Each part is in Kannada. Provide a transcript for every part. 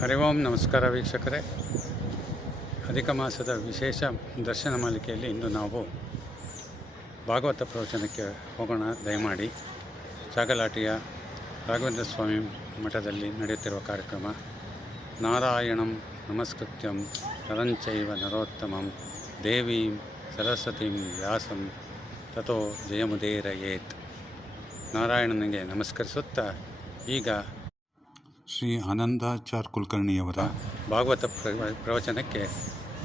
ಹರಿ ಓಂ ನಮಸ್ಕಾರ ವೀಕ್ಷಕರೇ. ಅಧಿಕ ಮಾಸದ ವಿಶೇಷ ದರ್ಶನ ಮಾಲಿಕೆಯಲ್ಲಿ ಇಂದು ನಾವು ಭಾಗವತ ಪ್ರವಚನಕ್ಕೆ ಹೋಗೋಣ. ದಯಮಾಡಿ ಚಾಗಲಾಟಿಯ ರಾಘವೇಂದ್ರ ಸ್ವಾಮಿ ಮಠದಲ್ಲಿ ನಡೆಯುತ್ತಿರುವ ಕಾರ್ಯಕ್ರಮ ನಾರಾಯಣಂ ನಮಸ್ಕೃತ್ಯಂ ನರಂಚೈವ ನರೋತ್ತಮಂ ದೇವೀಂ ಸರಸ್ವತೀಂ ವ್ಯಾಸಂ ತಥೋ ಜಯಮುದೇರಯೇತ್. ನಾರಾಯಣನಿಗೆ ನಮಸ್ಕರಿಸುತ್ತಾ ಈಗ ಶ್ರೀ ಆನಂದಾಚಾರ್ಯ ಕುಲಕರ್ಣಿಯವರ ಭಾಗವತ ಪ್ರವಚನಕ್ಕೆ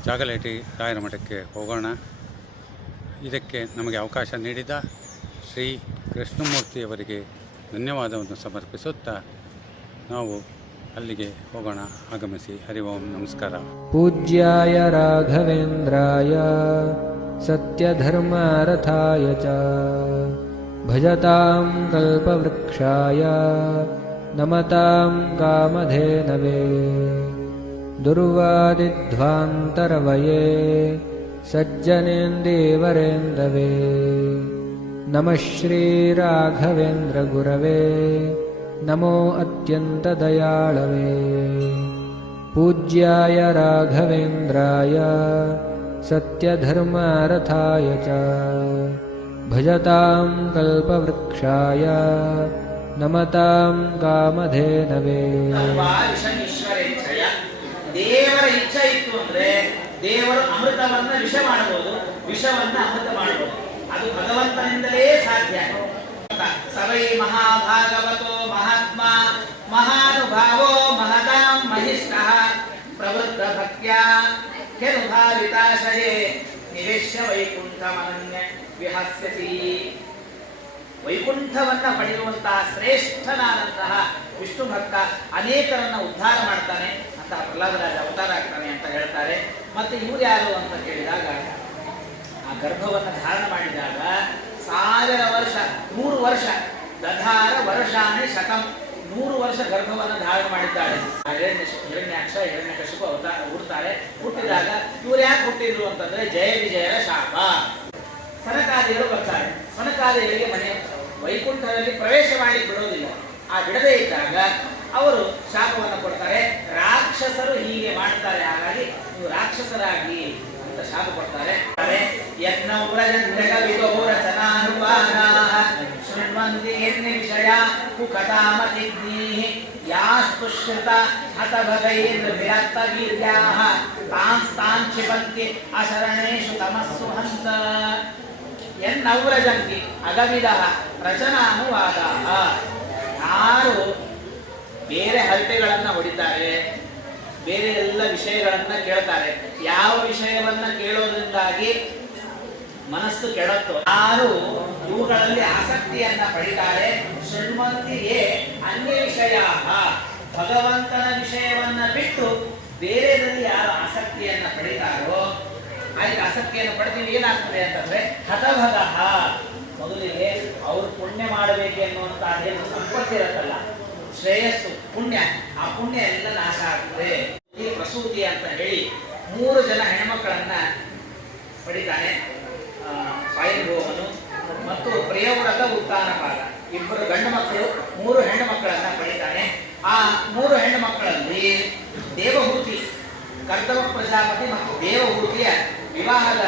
ಚಾಗಲೇಟಿ ರಾಯರ ಮಠಕ್ಕೆ ಹೋಗೋಣ. ಇದಕ್ಕೆ ನಮಗೆ ಅವಕಾಶ ನೀಡಿದ ಶ್ರೀ ಕೃಷ್ಣಮೂರ್ತಿಯವರಿಗೆ ಧನ್ಯವಾದವನ್ನು ಸಮರ್ಪಿಸುತ್ತಾ ನಾವು ಅಲ್ಲಿಗೆ ಹೋಗೋಣ. ಆಗಮಿಸಿ. ಹರಿ ಓಂ ನಮಸ್ಕಾರ. ಪೂಜ್ಯಾಯ ರಾಘವೇಂದ್ರಾಯ ಸತ್ಯಧರ್ಮರಥಾಯ ಚ ಭಜತಾಂ ಕಲ್ಪವೃಕ್ಷಾಯ ನಮತಾಂ ಕಾಮಧೇನವೇ ದುರ್ವಾದಿಧ್ವಾಂತರವಯೇ ಸಜ್ಜನೇಂದೇವರೇಂದವೇ ನಮಃ ಶ್ರೀರಾಘವೇಂದ್ರ ಗುರವೇ ನಮೋ ಅತ್ಯಂತದಯಾಳವೇ. ಪೂಜ್ಯಾಯ ರಾಘವೇಂದ್ರಾಯ ಸತ್ಯಧರ್ಮರಥಾಯ ಚ ಭಜತಾಂ ಕಲ್ಪವೃಕ್ಷಾಯ ನಮತಾಂ ಕಾಮಧೇನವೇ. ದೇವರ ಇಚ್ಛೆ ಇತ್ತು ಅಂದ್ರೆ ದೇವರು ಅಮೃತವನ್ನ ವಿಷ ಮಾಡಬಹುದು, ವಿಷವನ್ನ ಅಮೃತ ಮಾಡಬಹುದು. ಅದು ಭಗವಂತನಿಂದಲೇ ಸಾಧ್ಯ. ಸವೈ ಮಹಾಭಾಗವತೋ ಮಹಾತ್ಮ ಮಹಾನುಭಾವೋ ಮಹತಾಂ ಮಹಿಷ್ಠಃ ಪ್ರವೃತ್ತ ಭಕ್ತ್ಯಾ ಖೇನುಭಾವಿತಾಶಯೇ ನಿವೇಶ್ಯ ವೈಕುಂಠಮನನ್ಯ ವಿಹಾಸ್ಯಸಿ. ವೈಕುಂಠವನ್ನ ಪಡೆಯುವಂತಹ ಶ್ರೇಷ್ಠನಾದಂತಹ ವಿಷ್ಣು ಭಕ್ತ ಅನೇಕರನ್ನ ಉದ್ಧಾರ ಮಾಡ್ತಾನೆ ಅಂತ ಪ್ರಹ್ಲಾದರಾಜ ಅವತಾರ ಆಗ್ತಾನೆ ಅಂತ ಹೇಳ್ತಾರೆ. ಮತ್ತೆ ಇವ್ರು ಯಾರು ಅಂತ ಕೇಳಿದಾಗ, ಆ ಗರ್ಭವನ್ನು ಧಾರಣ ಮಾಡಿದಾಗ 1000 ವರ್ಷ 100 ವರ್ಷ ದಧಾರ ವರ್ಷಾಣಿ ಶತಂ 100 ವರ್ಷ ಗರ್ಭವನ್ನು ಧಾರಣ ಮಾಡಿದ್ದಾಳೆ. ಹಿರಣ್ಯಾಕ್ಷ ಹಿರಣ್ಯಕಶಿಪು ಅವತಾರ ಹುಡ್ತಾರೆ. ಹುಟ್ಟಿದಾಗ ಇವ್ರು ಯಾಕೆ ಹುಟ್ಟಿದ್ರು ಅಂತಂದ್ರೆ ಜಯ ವಿಜಯರ ಶಾಪ. ಸನಕಾದಿಗಳು ಬರ್ತಾರೆ. ಸನಕಾದಿಗಳಿಗೆ ಮನೆ ವೈಕುಂಠದಲ್ಲಿ ಪ್ರವೇಶ ಮಾಡಿ ಬಿಡೋದಿಲ್ಲ. ಆ ಬಿಡದೇ ಇದ್ದಾಗ ಅವರು ಶಾಪವನ್ನು ಕೊಡ್ತಾರೆ. ರಾಕ್ಷಸರು ಹೀಗೆ ಮಾಡ್ತಾರೆ, ಹಾಗಾಗಿ ನೀವು ರಾಕ್ಷಸರಾಗಿ ಅಂತ ಶಾಪ ಕೊಡ್ತಾರೆ. ಅಶರಣೇಶು ತಮಸ್ಸು ಹಂತ ಎನ್ನೌರಜಂತಿ ಅಗವಿದ ರಚನಾನುವಾದ. ಯಾರು ಬೇರೆ ಹರಟೆಗಳನ್ನ ಹೊಡಿತಾರೆ, ಬೇರೆ ಎಲ್ಲ ವಿಷಯಗಳನ್ನ ಕೇಳ್ತಾರೆ, ಯಾವ ವಿಷಯವನ್ನ ಕೇಳೋದ್ರಿಂದಾಗಿ ಮನಸ್ಸು ಕೆಡುತ್ತೋ ಯಾರು ಇವುಗಳಲ್ಲಿ ಆಸಕ್ತಿಯನ್ನ ಪಡಿತಾರೆ. ಶೃಣ್ವಂತಿಗೆ ಅನ್ಯ ವಿಷಯ, ಭಗವಂತನ ವಿಷಯವನ್ನ ಬಿಟ್ಟು ಬೇರೆದಲ್ಲಿ ಯಾರು ಆಸಕ್ತಿಯನ್ನ ಪಡಿತಾರೋ, ಅದಕ್ಕೆ ಆಸಕ್ತಿಯನ್ನು ಪಡೆದಿವಿ ಏನಾಗ್ತದೆ ಅಂತಂದ್ರೆ ಹತಭಗ. ಮೊದಲಿಗೆ ಅವರು ಪುಣ್ಯ ಮಾಡಬೇಕು ಎನ್ನುವಂತ ಅದೇನು ಸಂಪತ್ತಿರತ್ತಲ್ಲ, ಶ್ರೇಯಸ್ಸು ಪುಣ್ಯ, ಆ ಪುಣ್ಯ ಎಲ್ಲ ನಾಶ ಆಗ್ತದೆ. ಈ ಪ್ರಸೂತಿ ಅಂತ ಹೇಳಿ 3 ಜನ ಹೆಣ್ಮಕ್ಕಳನ್ನ ಪಡಿತಾನೆ ಸ್ವಯಂಭೂವನು ಮತ್ತು ಪ್ರಿಯವ್ರತ ಉತ್ತಾನಪಾದ. 2 ಗಂಡು ಮಕ್ಕಳು 3 ಹೆಣ್ಣು ಮಕ್ಕಳನ್ನ ಪಡಿತಾನೆ. ಆ 3 ಹೆಣ್ಣು ಮಕ್ಕಳಲ್ಲಿ ದೇವಹೂತಿ, ಕರ್ದಮ ಪ್ರಜಾಪತಿ ಮತ್ತು ದೇವಹೂತಿಯ ವಿವಾಹದ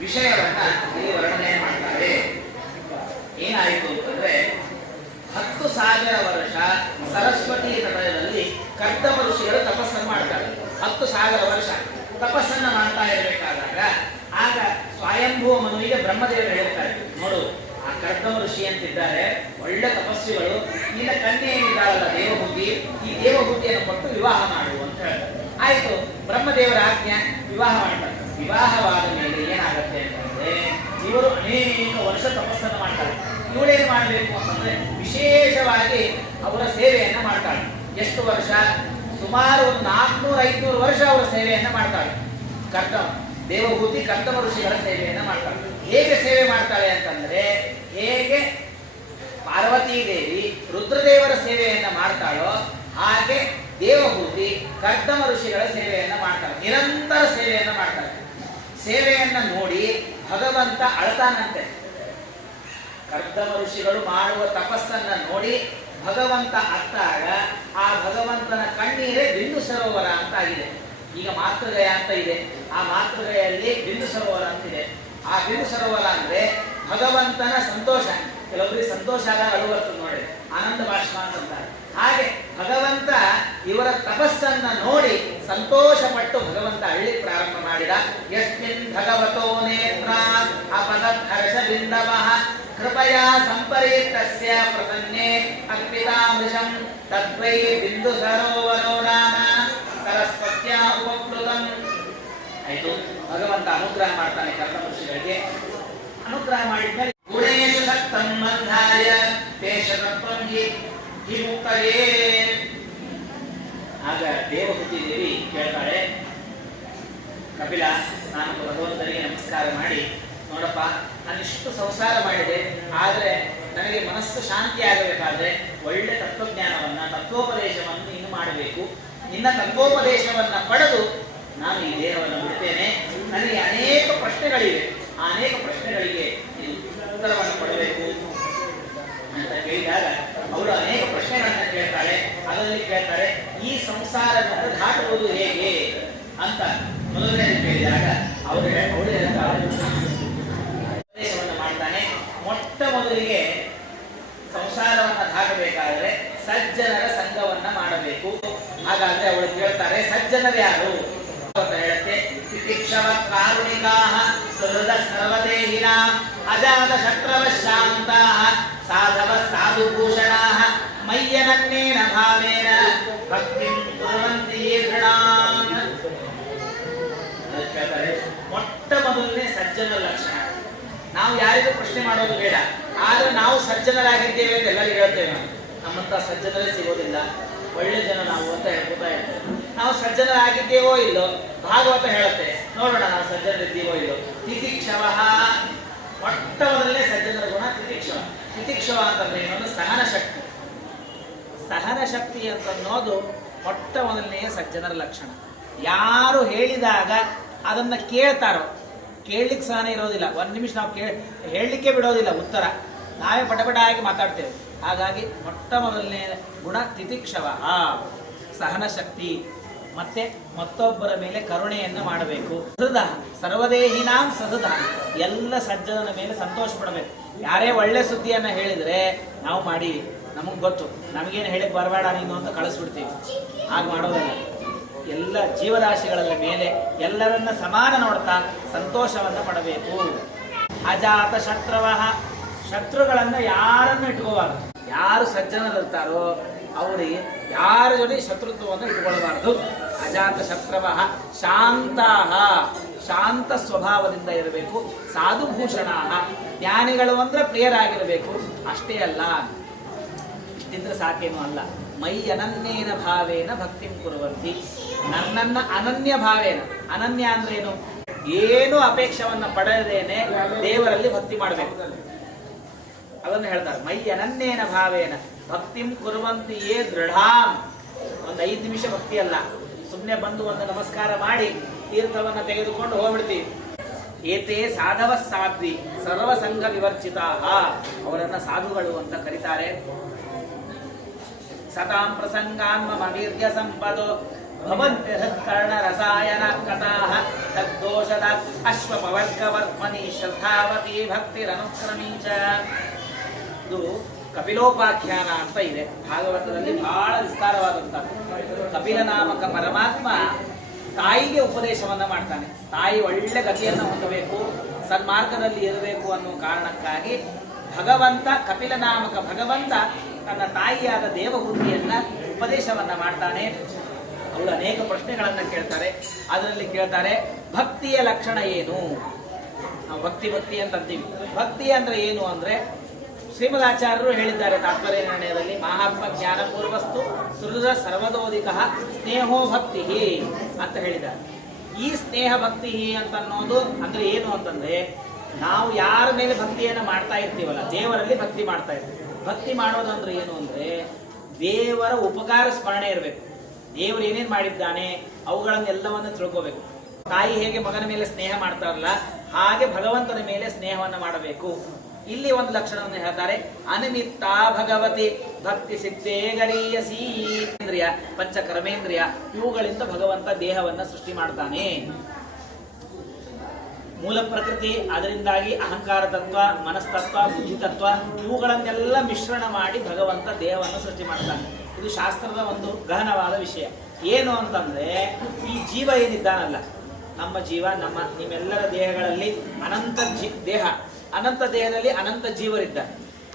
ವಿಷಯವನ್ನ ಇಲ್ಲಿ ವರ್ಣನೆ ಮಾಡ್ತಾರೆ. ಏನಾಯಿತು ಅಂತಂದ್ರೆ 10,000 ವರ್ಷ ಸರಸ್ವತಿ ತಟದಲ್ಲಿ ಕರ್ದಮ ಋಷಿಗಳು ತಪಸ್ಸನ್ನು ಮಾಡ್ತಾರೆ. 10,000 ವರ್ಷ ತಪಸ್ಸನ್ನ ಮಾಡ್ತಾ ಇರಬೇಕಾದಾಗ ಆಗ ಸ್ವಯಂಭೂ ಮನುವಿಗೆ ಬ್ರಹ್ಮದೇವರು ಹೇಳ್ತಾರೆ, ನೋಡು ಆ ಕರ್ದಮ ಋಷಿ ಅಂತಿದ್ದಾರೆ, ಒಳ್ಳೆ ತಪಸ್ವಿಗಳು, ನಿನ್ನ ಕನ್ಯೆ ಏನಿದ್ದಾಳಲ್ಲ ದೇವಹೂತಿ, ಈ ದೇವಹೂತಿಯನ್ನು ಕೊಟ್ಟು ವಿವಾಹ ಮಾಡು ಅಂತ ಹೇಳ್ತಾರೆ. ಆಯ್ತು, ಬ್ರಹ್ಮದೇವರ ಆಜ್ಞೆ, ವಿವಾಹ ಮಾಡ್ತಾರೆ. ವಿವಾಹವಾದ ಮೇಲೆ ಏನಾಗುತ್ತೆ ಅಂತಂದ್ರೆ ಇವರು ಅನೇಕ ವರ್ಷ ತಪಸ್ಸನ್ನು ಮಾಡ್ತಾರೆ. ಇವಳೇನು ಮಾಡಬೇಕು ಅಂತಂದ್ರೆ ವಿಶೇಷವಾಗಿ ಅವರ ಸೇವೆಯನ್ನ ಮಾಡ್ತಾಳೆ. ಎಷ್ಟು ವರ್ಷ? ಸುಮಾರು 400-500 ವರ್ಷ ಅವರ ಸೇವೆಯನ್ನ ಮಾಡ್ತಾಳೆ. ದೇವಹೂತಿ ಕರ್ದಮ ಋಷಿಗಳ ಸೇವೆಯನ್ನ ಮಾಡ್ತಾಳೆ. ಹೇಗೆ ಸೇವೆ ಮಾಡ್ತಾಳೆ ಅಂತಂದ್ರೆ, ಹೇಗೆ ಪಾರ್ವತೀ ದೇವಿ ರುದ್ರದೇವರ ಸೇವೆಯನ್ನ ಮಾಡ್ತಾಳೋ ಹಾಗೆ ದೇವಹೂತಿ ಕರ್ದಮ ಋಷಿಗಳ ಸೇವೆಯನ್ನ ಮಾಡ್ತಾಳೆ. ನಿರಂತರ ಸೇವೆಯನ್ನ ಮಾಡ್ತಾಳೆ. ಸೇವೆಯನ್ನ ನೋಡಿ ಭಗವಂತ ಅಳತಾನಂತೆ. ಕರ್ದಮ ಋಷಿಗಳು ಮಾಡುವ ತಪಸ್ಸನ್ನ ನೋಡಿ ಭಗವಂತ ಅತ್ತಾಗ ಆ ಭಗವಂತನ ಕಣ್ಣೀರೇ ಬಿಂದು ಸರೋವರ ಅಂತ ಆಗಿದೆ. ಈಗ ಮಾತೃಗಯ ಅಂತ ಇದೆ, ಆ ಮಾತೃಗಯಲ್ಲಿ ಬಿಂದು ಸರೋವರ ಅಂತಿದೆ. ಆ ಬಿಂದು ಸರೋವರ ಅಂದ್ರೆ ಭಗವಂತನ ಸಂತೋಷ. ಕೆಲವರಿಗೆ ಸಂತೋಷ ಆದಾಗ ಅಳು ಬರ್ತದೆ ನೋಡಿ, ಆನಂದ ಬಾಷ್ಪ ಅಂತಾರೆ. ಹಾಗೆ ಭಗವಂತ ಇವರ ತಪಸ್ಸನ್ನ ನೋಡಿ ಸಂತೋಷಪಟ್ಟು ಭಗವಂತ ಅಳ್ಳಿ ಪ್ರಾರಂಭ ಮಾಡಿದ. ಯಸ್ಮಿನ್ ಭಗವತೋ ನೇತ್ರ ಅಪದತ್ ಹರ್ಷ ಬಿಂದವಃ ಕೃಪಯಾ ಸಂಪರೀತಸ್ಯ ಪ್ರಸನ್ನೇ ಅರ್ಪಿತಾಮೃಷಂ ತದ್ವೈ ಬಿಂದು ಸರೋವರೋ ನಾಮ ಸರಸ್ವತ್ಯಾ ಉಪಕೃತಂ. ಆಯ್ತು, ಭಗವಂತ ಅನುಗ್ರಹ ಮಾಡ್ತಾನೆ ಕರ್ಮಋಷಿಗಳಿಗೆ. ಅನುಗ್ರಹ ಮಾಡಿದ್ಮೇಲೆ ಗುಣೇಶು ಶಕ್ತಂ ಮಂಧಾಯ ಪೇಶತತ್ವಂ ಹಿ ಮುಕ್ತಯೇ. ಆಗ ದೇವಹೂತಿ ದೇವಿ ಕೇಳ್ತಾಳೆ, ಕಪಿಲ, ನಾನು ಭಗವಂತನಿಗೆ ನಮಸ್ಕಾರ ಮಾಡಿ, ನೋಡಪ್ಪ, ನಾನಿಷ್ಟು ಸಂಸಾರ ಮಾಡಿದೆ, ಆದರೆ ನನಗೆ ಮನಸ್ಸು ಶಾಂತಿ ಆಗಬೇಕಾದ್ರೆ ಒಳ್ಳೆ ತತ್ವಜ್ಞಾನವನ್ನ ತತ್ವೋಪದೇಶವನ್ನು ನೀನು ಮಾಡಬೇಕು. ನಿನ್ನ ತತ್ವೋಪದೇಶವನ್ನ ಪಡೆದು ನಾನು ಈ ದೇಹವನ್ನು ಬಿಡ್ತೇನೆ. ನನಗೆ ಅನೇಕ ಪ್ರಶ್ನೆಗಳಿವೆ, ಆ ಅನೇಕ ಪ್ರಶ್ನೆಗಳಿಗೆ ನೀನು ಉತ್ತರವನ್ನು ಕೊಡಬೇಕು ಅಂತ ಕೇಳಿದಾಗ ಅವರು ಅನೇಕ ಪ್ರಶ್ನೆಗಳನ್ನ ಕೇಳ್ತಾಳೆ. ಅದರಲ್ಲಿ ಕೇಳ್ತಾರೆ, ಈ ಸಂಸಾರದಿಂದ ದಾಟುವುದು ಹೇಗೆ ಅಂತ ಮೊದಲನೇ ಕೇಳಿದಾಗ ಅವರು ಉಪದೇಶವನ್ನು ಮಾಡ್ತಾನೆ. ಮೊಟ್ಟ ಮೊದಲಿಗೆ ಸಂಸಾರವನ್ನ ದಾಟಬೇಕಾದ್ರೆ ಸಜ್ಜನರ ಸಂಘವನ್ನ ಮಾಡಬೇಕು. ಹಾಗಾದ್ರೆ ಅವಳು ಕೇಳ್ತಾರೆ, ಸಜ್ಜನರು ಯಾರು ಅಂತ ಹೇಳುತ್ತೆ. ತಿತಿಕ್ಷವ ಕಾರುಣಿಕಾಃ ಸುಹೃದ ಸರ್ವದೇಹಿನಾಂ ಅಜಾತ ಶತ್ರವ ಶಾಂತಾಃ ಸಾಧವ ಸಾಧುಭೂಷಣಾಃ ಮಯ್ಯನನ್ನೇನ ಭಾವೇನ ಭಕ್ತಿಂ ಕುರ್ವಂತಿ ದೃಢಾಂ. ಮೊಟ್ಟ ಮೊದಲನೇ ಸಜ್ಜನರ ಲಕ್ಷಣ. ನಾವು ಯಾರಿಗೂ ಪ್ರಶ್ನೆ ಮಾಡೋದು ಬೇಡ, ಆದ್ರೆ ನಾವು ಸಜ್ಜನರಾಗಿದ್ದೇವೆ ಅಂತ ಎಲ್ಲರಿಗೂ ಹೇಳ್ತೇವೆ. ನಮ್ಮಂತ ಸಜ್ಜನರೇ ಸಿಗೋದಿಲ್ಲ, ಒಳ್ಳೆ ಜನ ನಾವು ಅಂತ ಹೇಳ್ಕೊತಾ ಇರ್ತೇವೆ. ನಾವು ಸಜ್ಜನರಾಗಿದ್ದೇವೋ ಇಲ್ಲೋ ಭಾಗವತ ಹೇಳುತ್ತೆ, ನೋಡೋಣ ನಾವು ಸಜ್ಜನರಿದ್ದೀವೋ ಇಲ್ಲೋ. ತಿತಿಕ್ಷವ, ಮೊಟ್ಟ ಮೊದಲನೇ ಸಜ್ಜನರ ಗುಣ ತಿತಿಕ್ಷವ. ತಿತಿಕ್ಷವ ಅಂತಂದ್ರೆ ಏನೊಂದು ಸಹನ ಶಕ್ತಿ. ಸಹನ ಶಕ್ತಿ ಅಂತ ಅನ್ನೋದು ಮೊಟ್ಟ ಮೊದಲನೆಯ ಸಜ್ಜನರ ಲಕ್ಷಣ. ಯಾರು ಹೇಳಿದಾಗ ಅದನ್ನ ಕೇಳ್ತಾರೋ, ಕೇಳಲಿಕ್ಕೆ ಸಹನ ಇರೋದಿಲ್ಲ, ಒಂದು ನಿಮಿಷ ನಾವು ಹೇಳಲಿಕ್ಕೆ ಬಿಡೋದಿಲ್ಲ ಉತ್ತರ, ನಾವೇ ಪಟಪಟ ಆಗಿ ಮಾತಾಡ್ತೇವೆ. ಹಾಗಾಗಿ ಮೊಟ್ಟ ಮೊದಲನೇ ಗುಣ ತಿತಿಕ್ಷವ, ಸಹನ ಶಕ್ತಿ. ಮತ್ತೆ ಮತ್ತೊಬ್ಬರ ಮೇಲೆ ಕರುಣೆಯನ್ನು ಮಾಡಬೇಕು. ಸಹೃದ, ಸರ್ವದೇಹಿನಾಂ ಸಹೃದ, ಎಲ್ಲ ಸಜ್ಜನರ ಮೇಲೆ ಸಂತೋಷ ಪಡಬೇಕು. ಯಾರೇ ಒಳ್ಳೆ ಸುದ್ದಿಯನ್ನ ಹೇಳಿದ್ರೆ ನಾವು ಮಾಡಿ, ನಮಗೆ ಗೊತ್ತು, ನಮಗೇನು ಹೇಳಿಕ್ ಬರಬೇಡ ನೀನು ಅಂತ ಕಳಿಸ್ಬಿಡ್ತೀವಿ. ಹಾಗೆ ಮಾಡೋದಲ್ಲ. ಎಲ್ಲ ಜೀವರಾಶಿಗಳ ಮೇಲೆ ಎಲ್ಲರನ್ನ ಸಮಾನ ನೋಡ್ತಾ ಸಂತೋಷವನ್ನ ಪಡಬೇಕು. ಅಜಾತ ಶತ್ರವಃ, ಶತ್ರುಗಳನ್ನ ಯಾರನ್ನು ಇಟ್ಕೋಬಾರದು. ಯಾರು ಸಜ್ಜನರಿರ್ತಾರೋ ಅವರಿಗೆ ಯಾರ ಜೊತೆ ಶತ್ರುತ್ವವನ್ನು ಇಟ್ಕೊಳ್ಬಾರದು. ಅಜಾತ ಶತ್ರವಃ ಶಾಂತಾಃ, ಶಾಂತ ಸ್ವಭಾವದಿಂದ ಇರಬೇಕು. ಸಾಧುಭೂಷಣಾಃ, ಜ್ಞಾನಿಗಳು ಅಂದ್ರೆ ಪ್ರಿಯರಾಗಿರಬೇಕು. ಅಷ್ಟೇ ಅಲ್ಲ, ಇಷ್ಟಿದ್ರೆ ಸಾಕೇನು ಅಲ್ಲ. ಮೈ ಅನನ್ಯೇನ ಭಾವೇನ ಭಕ್ತಿಂ ಕುರುವಂತಿ, ನನ್ನನ್ನ ಅನನ್ಯ ಭಾವೇನ, ಅನನ್ಯ ಅಂದ್ರೆ ಏನು, ಏನು ಅಪೇಕ್ಷವನ್ನ ಪಡೆದೇನೆ ದೇವರಲ್ಲಿ ಭಕ್ತಿ ಮಾಡಬೇಕು. ಅದನ್ನು ಹೇಳ್ತಾರೆ, ಮೈ ಅನನ್ಯೇನ ಭಾವೇನ ಭಕ್ತಿಂ ಕುರುವಂತಿಯೇ ದೃಢಾಂ. ಒಂದು 5 ನಿಮಿಷ ಭಕ್ತಿ ಅಲ್ಲ, ಸುಮ್ಮನೆ ಬಂದು ಒಂದು ನಮಸ್ಕಾರ ಮಾಡಿ ತೀರ್ಥವನ್ನ ತೆಗೆದುಕೊಂಡು ಹೋಗ್ಬಿಡ್ತೀವಿ. ಏತೇ ಸಾಧವ ಸಾಧ್ವಿ ಸರ್ವ ಸಂಘ ವಿವರ್ಜಿತಾ, ಅವರನ್ನ ಸಾಧುಗಳು ಅಂತ ಕರೀತಾರೆ. ಸತಾಂ ಪ್ರಸಂಗಾನ್ ಮಮ ವೀರ್ಯ ಸಂಪದೋ ಭವಂತಿ ಹೃತ್ಕರ್ಣ ರಸಾಯನ ಕಥಾಃ ತದ್ದೋಷದ ಅಶ್ವಪವರ್ಗವರ್ತ್ಮನಿ ಶ್ರದ್ಧಾವತಿ ಭಕ್ತಿರನುಕ್ರಮೀಚ. ಇದು ಕಪಿಲೋಪಾಖ್ಯಾನ ಅಂತ ಇದೆ ಭಾಗವತದಲ್ಲಿ, ಬಹಳ ವಿಸ್ತಾರವಾದಂಥದ್ದು. ಕಪಿಲ ನಾಮಕ ಪರಮಾತ್ಮ ತಾಯಿಗೆ ಉಪದೇಶವನ್ನ ಮಾಡ್ತಾನೆ. ತಾಯಿ ಒಳ್ಳೆ ಗತಿಯನ್ನು ಹೊಂದಬೇಕು, ಸನ್ಮಾರ್ಗದಲ್ಲಿ ಇರಬೇಕು ಅನ್ನೋ ಕಾರಣಕ್ಕಾಗಿ ಭಗವಂತ, ಕಪಿಲ ನಾಮಕ ಭಗವಂತ ತನ್ನ ತಾಯಿಯಾದ ದೇವಹೂತಿಯನ್ನ ಉಪದೇಶವನ್ನ ಮಾಡ್ತಾನೆ. ಅವಳು ಅನೇಕ ಪ್ರಶ್ನೆಗಳನ್ನ ಕೇಳ್ತಾರೆ. ಅದರಲ್ಲಿ ಕೇಳ್ತಾರೆ, ಭಕ್ತಿಯ ಲಕ್ಷಣ ಏನು? ನಾವು ಭಕ್ತಿ ಅಂತಂತೀವಿ. ಭಕ್ತಿ ಅಂದ್ರೆ ಏನು ಅಂದ್ರೆ, ಶ್ರೀಮದಾಚಾರ್ಯರು ಹೇಳಿದ್ದಾರೆ ತಾತ್ಪರ್ಯ ನಿರ್ಣಯದಲ್ಲಿ, ಮಹಾತ್ಮ ಜ್ಞಾನ ಪೂರ್ವಸ್ತು ಸುಹೃದ ಸರ್ವದೋಧಿಕ ಸ್ನೇಹೋ ಭಕ್ತಿ ಅಂತ ಹೇಳಿದ್ದಾರೆ. ಈ ಸ್ನೇಹ ಭಕ್ತಿ ಅಂತ ಅನ್ನೋದು ಅಂದ್ರೆ ಏನು ಅಂತಂದ್ರೆ, ನಾವು ಯಾರ ಮೇಲೆ ಭಕ್ತಿಯನ್ನು ಮಾಡ್ತಾ ಇರ್ತೀವಲ್ಲ, ದೇವರಲ್ಲಿ ಭಕ್ತಿ ಮಾಡ್ತಾ ಇರ್ತೀವಿ. ಭಕ್ತಿ ಮಾಡೋದು ಅಂದ್ರೆ ಏನು ಅಂದ್ರೆ, ದೇವರ ಉಪಕಾರ ಸ್ಮರಣೆ ಇರಬೇಕು. ದೇವರು ಏನೇನು ಮಾಡಿದ್ದಾನೆ ಅವುಗಳನ್ನೆಲ್ಲವನ್ನು ತಿಳ್ಕೋಬೇಕು. ತಾಯಿ ಹೇಗೆ ಮಗನ ಮೇಲೆ ಸ್ನೇಹ ಮಾಡ್ತಾರಲ್ಲ, ಹಾಗೆ ಭಗವಂತನ ಮೇಲೆ ಸ್ನೇಹವನ್ನು ಮಾಡಬೇಕು. ಇಲ್ಲಿ ಒಂದು ಲಕ್ಷಣವನ್ನು ಹೇಳ್ತಾರೆ, ಅನಿಮಿತ್ತ ಭಗವತಿ ಭಕ್ತಿ ಸಿದ್ಧೇ ಗರೀಯಸಿ. ಇಂದ್ರಿಯ ಪಂಚ ಕರ್ಮೇಂದ್ರಿಯ ಇವುಗಳಿಂದ ಭಗವಂತ ದೇಹವನ್ನ ಸೃಷ್ಟಿ ಮಾಡ್ತಾನೆ. ಮೂಲ ಪ್ರಕೃತಿ, ಅದರಿಂದಾಗಿ ಅಹಂಕಾರ ತತ್ವ, ಮನಸ್ತತ್ವ, ಬುದ್ಧಿ ತತ್ವ ಇವುಗಳನ್ನೆಲ್ಲ ಮಿಶ್ರಣ ಮಾಡಿ ಭಗವಂತ ದೇಹವನ್ನು ಸೃಷ್ಟಿ ಮಾಡ್ತಾನೆ. ಇದು ಶಾಸ್ತ್ರದ ಒಂದು ಗಹನವಾದ ವಿಷಯ. ಏನು ಅಂತಂದ್ರೆ, ಈ ಜೀವ ಏನಿದ್ದಾನಲ್ಲ, ನಮ್ಮ ಜೀವ, ನಿಮ್ಮೆಲ್ಲರ ದೇಹಗಳಲ್ಲಿ ಅನಂತ ದೇಹ, ಅನಂತ ದೇಹದಲ್ಲಿ ಅನಂತ ಜೀವರಿದ್ದಾರೆ.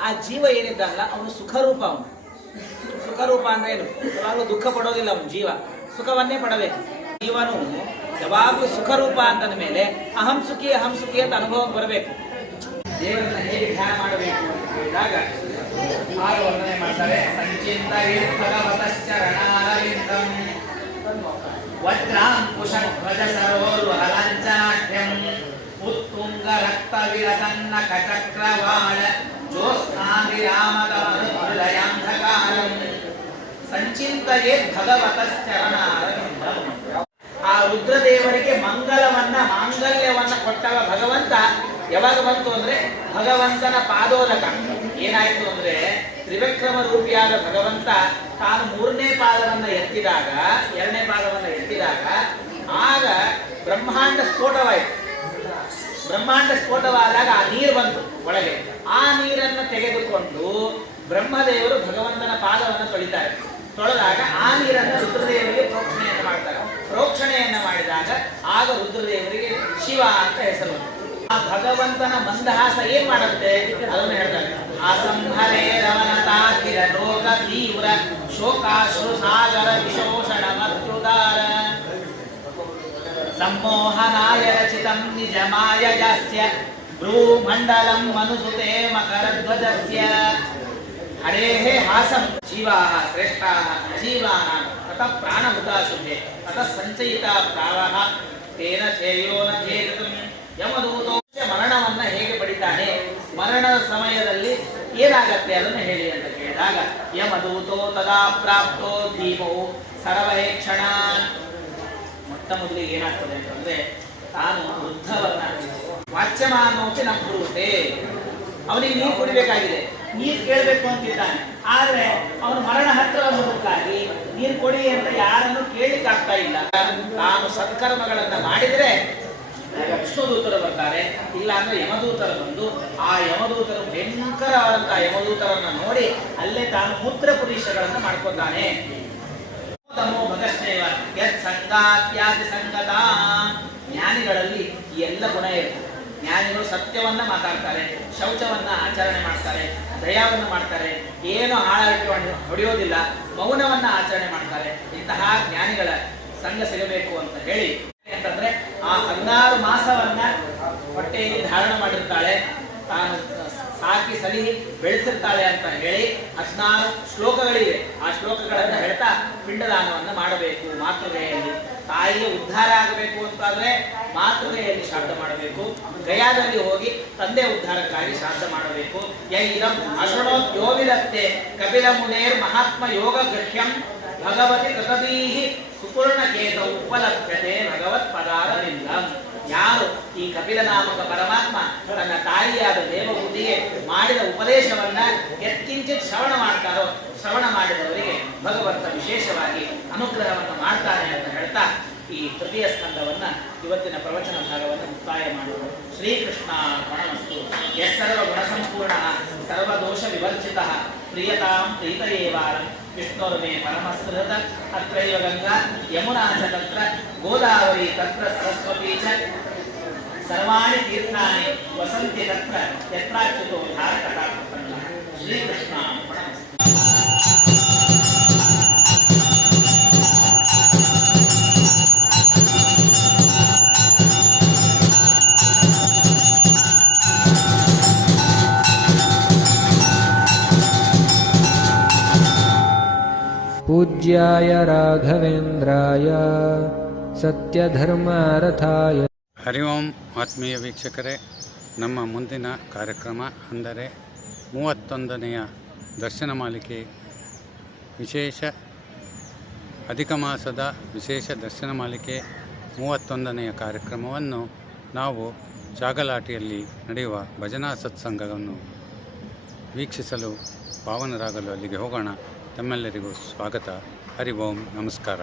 ಆ ಜೀವ ಏನಿದ್ದಾನಲ್ಲ ಅವನು ಸುಖರೂಪ. ಅವನು ಸುಖರೂಪ ಅಂದ್ರೆ ಏನು? ಯಾವಾಗಲೂ ದುಃಖ ಪಡೋದಿಲ್ಲ ಅವನು. ಜೀವ ಸುಖವನ್ನೇ ಪಡಬೇಕು. ಜೀವನು ಯಾವಾಗಲೂ ಸುಖರೂಪ ಅಂತಂದ ಮೇಲೆ ಅಹಂ ಸುಖಿ ಅಂತ ಅನುಭವಕ್ಕೆ ಬರಬೇಕು. ದೇವರನ್ನ ಹೇಗೆ ಧ್ಯಾನ ಮಾಡಬೇಕು ಅಂತ ಹೇಳಿದಾಗ ಆಗ ವರ್ಣನೆ ಮಾಡ್ತಾರೆ. ಸಂಚಿಂತ ಭಗವತಶ್ಚರಣಾರವಿಂದಂ ವಜ್ರಾಂಕುಶಧ್ವಜ ಸರೋರುಹಲಾಂಚನಾಢ್ಯಂ ಉತ್ತುಂಗ ರಕ್ತ ವಿರಸನ್ನ ಕಚಕ್ರವಾಳ ಜ್ಯೋತ್ಸ್ನಾವಿರಾಮದಮನುಲಯಾಂಧಕಾರಂ ಸಂಚಿಂತಯೇ ಭಗವತಶ್ಚರಣಾರವಿಂದಂ. ಆ ರುದ್ರದೇವರಿಗೆ ಮಾಂಗಲ್ಯವನ್ನ ಕೊಟ್ಟವ ಭಗವಂತ ಯಾವಾಗ ಬಂತು ಅಂದ್ರೆ ಭಗವಂತನ ಪಾದೋದಕ. ಏನಾಯ್ತು ಅಂದ್ರೆ, ತ್ರಿವಿಕ್ರಮ ರೂಪಿಯಾದ ಭಗವಂತ ತಾನು 3ನೇ ಪಾದವನ್ನ ಎತ್ತಿದಾಗ, 2ನೇ ಪಾದವನ್ನ ಎತ್ತಿದಾಗ ಆಗ ಬ್ರಹ್ಮಾಂಡ ಸ್ಫೋಟವಾಯಿತು. ಬ್ರಹ್ಮಾಂಡ ಸ್ಫೋಟವಾದಾಗ ಆ ನೀರು ಬಂತು ಒಳಗೆ. ಆ ನೀರನ್ನು ತೆಗೆದುಕೊಂಡು ಬ್ರಹ್ಮದೇವರು ಭಗವಂತನ ಪಾದವನ್ನು ತೊಳಿತಾರೆ. ತೊಳೆದಾಗ ಆ ನೀರನ್ನು ರುದ್ರದೇವರಿಗೆ ಪ್ರೋಕ್ಷಣೆಯನ್ನು ಮಾಡ್ತಾರೆ. ಪ್ರೋಕ್ಷಣೆಯನ್ನು ಮಾಡಿದಾಗ ಆಗ ರುದ್ರದೇವರಿಗೆ ಶಿವ ಅಂತ ಹೆಸರು. ಆ ಭಗವಂತನ ಮಂದಹಾಸ ಏನ್ ಮಾಡುತ್ತೆ ಅದನ್ನು ಹೇಳ್ತಾರೆ. ಆಸಂಹರೇ ರವನತಾಖಿರ ರೋಗ ತೀವ್ರ ಶೋಕಾಶ್ರು ಸಾಗರ ವಿಶೋಷಣ ಮತ್ಯುದಾರ ಸಂಮೋಹನಾಯ ರಚಿತಂ ನಿಜ ಮಾಯಜಸ್ಯ ಭ್ರೂಮಂಡಲಂ ಮನುಸುತೆ ಮಕರಧ್ವಜಸ್ಯ ಹರೇಃ ಹಾಸಂ ಜೀವಾಃ ಶ್ರೇಷ್ಠಾಃ ಅಜೀವಾನಾಂ ತತಃ ಪ್ರಾಣಭೂತಾ ಶುದ್ಧೇ ತತಃ ಸಂಚಯಿತಾ ಪ್ರಾವಃ ತೇನ ಶ್ರೇಯೋ ನ ಛೇದಿತುಂ. ಯಮದೂತೋ ಮರಣವನ್ನ ಹೇಗೆ ಪಡಿತಾನೆ, ಮರಣದ ಸಮಯದಲ್ಲಿ ಏನಾಗತ್ತೆ ಅದನ್ನು ಹೇಳಿ ಅಂತ ಕೇಳಿದಾಗ ಯಮದೂತೋ ತದಾ ಪ್ರಾಪ್ತೋ ಧೀಮೋ ಸರ್ವಹೇಕ್ಷಣ. ಮೊಟ್ಟ ಮೊದಲಿಗೆ ಏನಾಗ್ತದೆ ಅಂತಂದ್ರೆ, ತಾನು ವೃದ್ಧವನ್ನ ವಾಚ್ಯಮಾನೋಪಿ ನ ಬ್ರೂತೆ, ಅವನಿಗೆ ನೀರು ಕುಡಿಬೇಕಾಗಿದೆ, ನೀರು ಕೇಳಬೇಕು ಅಂತಿದ್ದಾನೆ. ಆದ್ರೆ ಅವನು ಮರಣ ಹತ್ರ ಅನ್ನೋದಕ್ಕಾಗಿ ನೀರು ಕೊಡಿ ಅಂತ ಯಾರನ್ನು ಕೇಳಲಿಕ್ಕಾಗ್ತಾ ಇಲ್ಲ. ತಾನು ಸತ್ಕರ್ಮಗಳನ್ನ ಮಾಡಿದ್ರೆ ವಿಷ್ಣುದೂತರು ಬರ್ತಾರೆ, ಇಲ್ಲ ಅಂದ್ರೆ ಯಮದೂತರು ಬಂದು ಆ ಯಮದೂತರು ಭಯಂಕರವಾದಂತಹ ಯಮದೂತರನ್ನ ನೋಡಿ ಅಲ್ಲೇ ತಾನು ಮೂತ್ರ ಪುರೀಷಗಳನ್ನು ಮಾಡ್ಕೊತಾನೆ. ತಮೋ ಭಗಶ್ಚೈವ ಯತ್ ಸಂಗಾತ್ಯಾದಿ ಸಂಗತ. ಜ್ಞಾನಿಗಳಲ್ಲಿ ಈ ಎಲ್ಲ ಗುಣ ಇರ್ತದೆ. ಜ್ಞಾನಿಗಳು ಸತ್ಯವನ್ನ ಮಾತಾಡ್ತಾರೆ, ಶೌಚವನ್ನ ಆಚರಣೆ ಮಾಡ್ತಾರೆ, ದಯಾವನ್ನು ಮಾಡ್ತಾರೆ, ಏನು ಹಾಳಾಗಿ ಹೊಡೆಯೋದಿಲ್ಲ, ಮೌನವನ್ನ ಆಚರಣೆ ಮಾಡ್ತಾರೆ. ಇಂತಹ ಜ್ಞಾನಿಗಳ ಸಂಘ ಸಿಗಬೇಕು ಅಂತ ಹೇಳಿ ಅಂತಂದ್ರೆ, ಆ 16 ಮಾಸವನ್ನ ಹೊಟ್ಟೆಯಲ್ಲಿ ಧಾರಣ ಮಾಡಿರ್ತಾಳೆ, ತಾನು ಸಾಕಿ ಸಲಿಹಿ ಬೆಳೆಸಿರ್ತಾಳೆ ಅಂತ ಹೇಳಿ 16 ಶ್ಲೋಕಗಳಿವೆ. ಆ ಶ್ಲೋಕಗಳನ್ನು ಹೇಳ್ತಾ ಪಿಂಡದಾನವನ್ನ ಮಾಡಬೇಕು. ಮಾತೃಗೆಯಲ್ಲಿ ತಾಯಿಗೆ ಉದ್ಧಾರ ಆಗಬೇಕು ಅಂತಾದ್ರೆ ಮಾತೃಗೆಯಲ್ಲಿ ಶ್ರಾದ್ದ ಮಾಡಬೇಕು. ಗಯಾದಲ್ಲಿ ಹೋಗಿ ತಂದೆ ಉದ್ಧಾರಕ್ಕಾಗಿ ಶ್ರಾದ್ದ ಮಾಡಬೇಕು. ಯೈದಂ ಅಶುಣೋದ್ಯೋವಿದತ್ತೆ ಕಪಿಲ ಮುನೇರ್ ಮಹಾತ್ಮ ಯೋಗ ಗೃಹ್ಯಂ ಭಗವತಿ ಕೃತದೀಹಿ ಸುಪೂರ್ಣಕೇತ ಉಪಲಭ್ಯತೆ ಭಗವತ್ ಪದಾರವಿಂದಂ. ಯಾರು ಈ ಕಪಿಲ ನಾಮಕ ಪರಮಾತ್ಮ ತನ್ನ ತಾಯಿಯಾದ ದೇವಹೂತಿಗೆ ಮಾಡಿದ ಉಪದೇಶವನ್ನ ಯತ್ಕಿಂಚಿತ್ ಶ್ರವಣ ಮಾಡ್ತಾರೋ, ಶ್ರವಣ ಮಾಡಿದವರಿಗೆ ಭಗವಂತ ವಿಶೇಷವಾಗಿ ಅನುಗ್ರಹವನ್ನು ಮಾಡ್ತಾನೆ ಅಂತ ಹೇಳ್ತಾ ಈ ತೃತೀಯ ಸ್ಕಂದವನ್ನ ಇವತ್ತಿನ ಪ್ರವಚನ ಭಾಗವನ್ನು ಮುಕ್ತಾಯ ಮಾಡುವುದು. ಶ್ರೀಕೃಷ್ಣಾರ್ಪಣಮಸ್ತು. ಯಸ್ಸರ್ವ ಗುಣಸಂಪೂರ್ಣ ಸರ್ವದೋಷ ವಿವರ್ಜಿತ ಪ್ರಿಯತಾಂ ಪ್ರೀತಯೇವಾರಂ ವಿಷ್ಣುರ್ಮೇ ಪರಮಸ್ಸೃತ. ಅತ್ರೈವ ಗಂಗಾ ಯಮುನಾ ಚ ತತ್ರ ಗೋದಾವರಿ ತತ್ರ ಸರಸ್ವತಿ ಚ ಸರ್ವಾಣಿ ತೀರ್ಥಾನಿ ವಸಂತಿ ತತ್ರ ಯತ್ರಾಚ್ಯುತೋ ಧಾರಕಟಾಕ್ಷ. ಶ್ರೀಕೃಷ್ಣಾರ್ಪಣಮಸ್ತು. पूज्याय राघवेन्द्राय सत्यधर्मरथाय. ಹರಿ ಓಂ ಆತ್ಮೀಯ ವೀಕ್ಷಕರೇ, ನಮ್ಮ ಮುಂದಿನ ಕಾರ್ಯಕ್ರಮ ಅಂದರೆ 31ನೆಯ ದರ್ಶನ ಮಾಲಿಕೆ ವಿಶೇಷ ಅಧಿಕ ಮಾಸದ ವಿಶೇಷ ದರ್ಶನ ಮಾಲಿಕೆ 31ನೆಯ ಕಾರ್ಯಕ್ರಮವನ್ನು ನಾವು ಚಾಗಲಾಟಿಯಲ್ಲಿ ನಡೆಯುವ ಭಜನಾ ಸತ್ಸಂಗವನ್ನು ವೀಕ್ಷಿಸಲು ಪಾವನರಾಗಲು ಅಲ್ಲಿಗೆ ಹೋಗೋಣ. ತಮ್ಮೆಲ್ಲರಿಗೂ ಸ್ವಾಗತ. ಹರಿ ಓಂ, ನಮಸ್ಕಾರ.